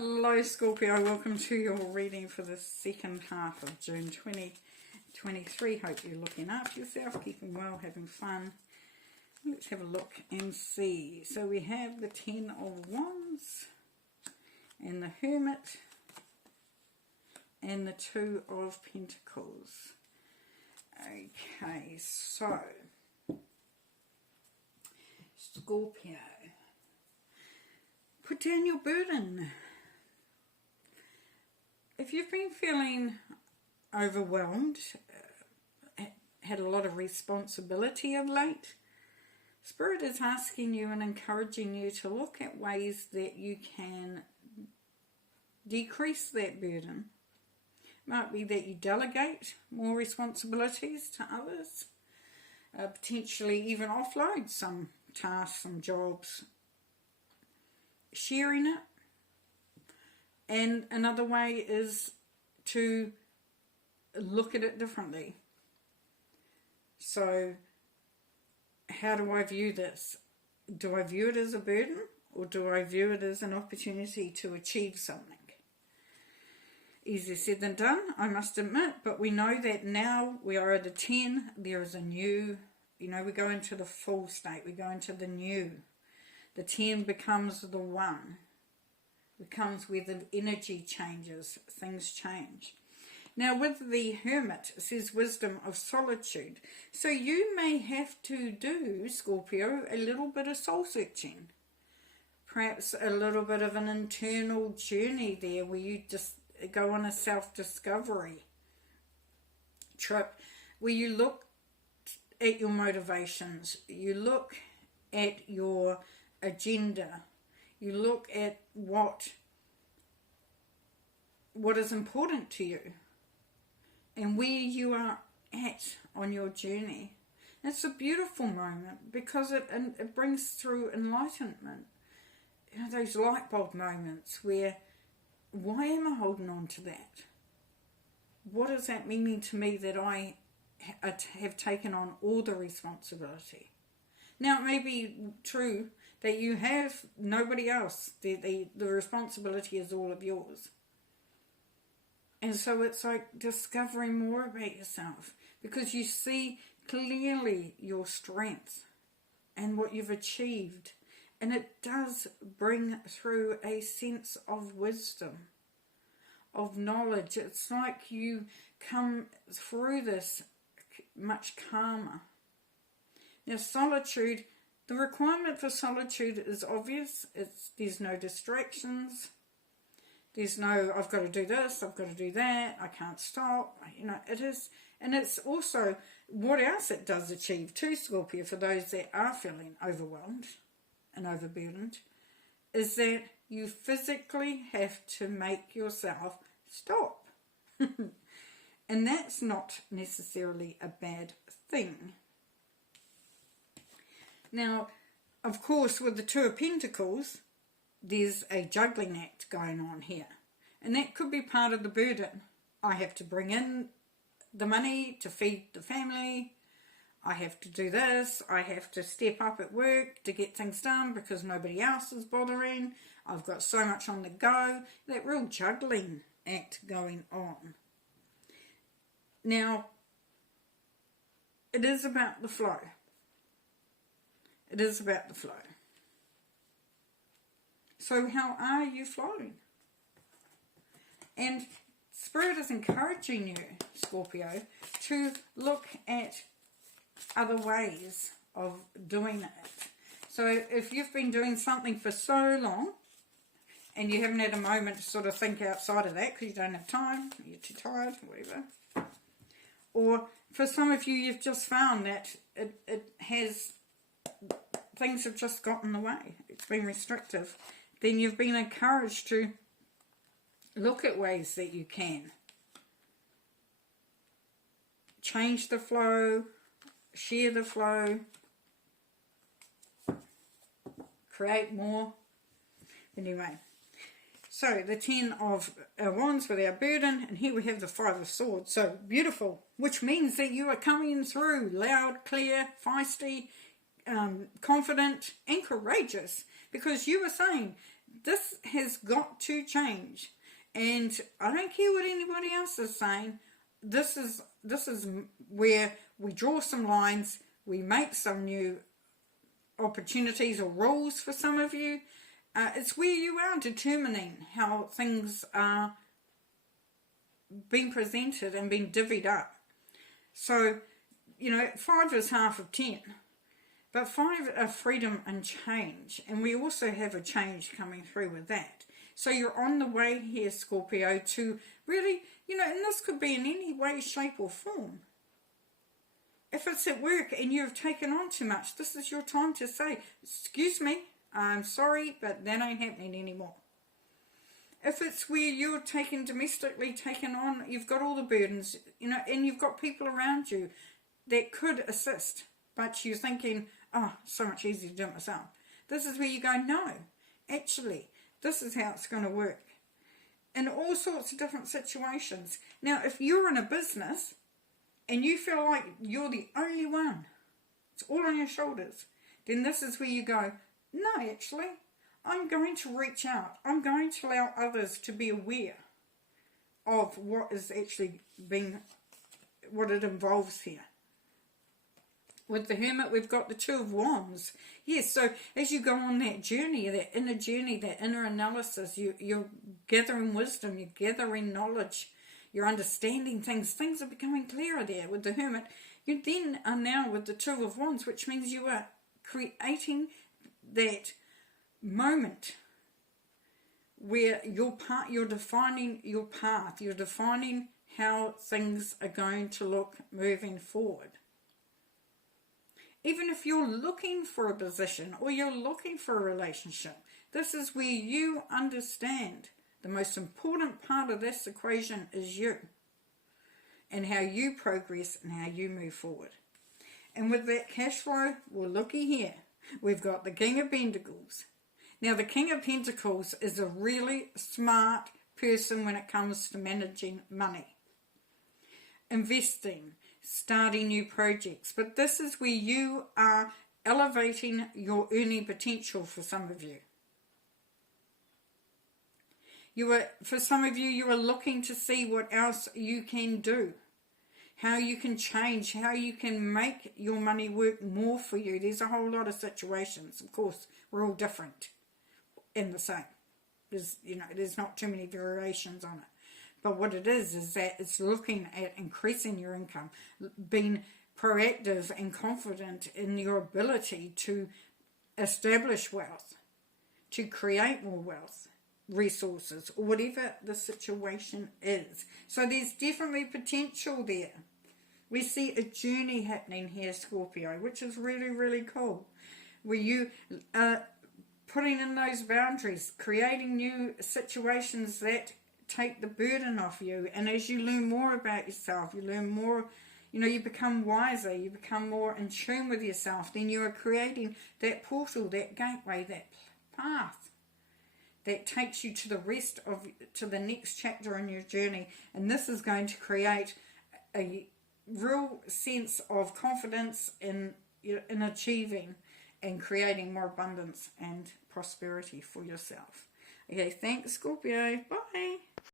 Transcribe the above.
Hello Scorpio, welcome to your reading for the second half of June 2023. Hope you're looking after yourself, keeping well, having fun. Let's have a look and see. So we have the Ten of Wands and the Hermit and the Two of Pentacles. Okay, so Scorpio, put down your burden. If you've been feeling overwhelmed, had a lot of responsibility of late, Spirit is asking you and encouraging you to look at ways that you can decrease that burden. Might be that you delegate more responsibilities to others, potentially even offload some tasks, some jobs, sharing it. And another way is to look at it differently. So, how do I view this? Do I view it as a burden, or do I view it as an opportunity to achieve something? Easier said than done, I must admit, but we know that now we are at a 10, there is a new, we go into the full state, we go into the new. The 10 becomes the 1. It comes where the energy changes, things change. Now with the Hermit, it says wisdom of solitude. So you may have to do, Scorpio, a little bit of soul searching. Perhaps a little bit of an internal journey there where you just go on a self-discovery trip, where you look at your motivations, you look at your agenda, you look at what is important to you and where you are at on your journey. It's a beautiful moment because it brings through enlightenment. Those light bulb moments where, why am I holding on to that? What is that meaning to me that I have taken on all the responsibility? Now, it may be true that you have nobody else. The responsibility is all of yours. And so it's like discovering more about yourself, because you see clearly your strength and what you've achieved. And it does bring through a sense of wisdom, of knowledge. It's like you come through this much calmer. Now, solitude, the requirement for solitude is obvious. There's no distractions. There's no, I've got to do this, I've got to do that, I can't stop. It is. And it's also what else it does achieve too, Scorpio, for those that are feeling overwhelmed and overburdened, is that you physically have to make yourself stop. And that's not necessarily a bad thing. Now, of course, with the Two of Pentacles, there's a juggling act going on here. And that could be part of the burden. I have to bring in the money to feed the family. I have to do this. I have to step up at work to get things done because nobody else is bothering. I've got so much on the go. That real juggling act going on. Now, it is about the flow. It is about the flow. So how are you flowing? And Spirit is encouraging you, Scorpio, to look at other ways of doing it. So if you've been doing something for so long and you haven't had a moment to sort of think outside of that because you don't have time, you're too tired, whatever. Or for some of you, you've just found that things have just gotten in the way. It's been restrictive. Then you've been encouraged to look at ways that you can change the flow, share the flow, create more. Anyway, so the 10 of Wands with our burden, and here we have the 5 of Swords. So beautiful, which means that you are coming through loud, clear, feisty, confident and courageous, because you were saying This has got to change. And I don't care what anybody else is saying. This is where we draw some lines, we make some new opportunities or rules for some of you. It's where you are determining how things are being presented and being divvied up. So, 5 is half of 10. But 5 are freedom and change. And we also have a change coming through with that. So you're on the way here, Scorpio, to really, and this could be in any way, shape or form. If it's at work and you've taken on too much, this is your time to say, excuse me, I'm sorry, but that ain't happening anymore. If it's where you're domestically taken on, you've got all the burdens, and you've got people around you that could assist, but you're thinking, oh, so much easier to do it myself. This is where you go, no, actually, this is how it's going to work. In all sorts of different situations. Now, if you're in a business and you feel like you're the only one, it's all on your shoulders, then this is where you go, no, actually, I'm going to reach out. I'm going to allow others to be aware of what is actually what it involves here. With the Hermit, we've got the 2 of Wands. Yes, so as you go on that journey, that inner analysis, you're gathering wisdom, you're gathering knowledge, you're understanding things. Things are becoming clearer there with the Hermit. You then are now with the 2 of Wands, which means you are creating that moment where you're defining your path, you're defining how things are going to look moving forward. Even if you're looking for a position or you're looking for a relationship, this is where you understand the most important part of this equation is you and how you progress and how you move forward. And with that cash flow, well, looky here. We've got the King of Pentacles. Now, the King of Pentacles is a really smart person when it comes to managing money, investing, starting new projects. But this is where you are elevating your earning potential for some of you. For some of you, you are looking to see what else you can do, how you can change, how you can make your money work more for you. There's a whole lot of situations. Of course, we're all different and the same. There's not too many variations on it. But what it is that it's looking at increasing your income, being proactive and confident in your ability to establish wealth, to create more wealth, resources, or whatever the situation is. So there's definitely potential there. We see a journey happening here, Scorpio, which is really, really cool. Where you are putting in those boundaries, creating new situations that take the burden off you. And as you learn more about yourself, you learn more, you become wiser, you become more in tune with yourself, then you are creating that portal, that gateway, that path that takes you to the next chapter in your journey. And this is going to create a real sense of confidence in achieving and creating more abundance and prosperity for yourself. Okay, thanks, Scorpio. Bye.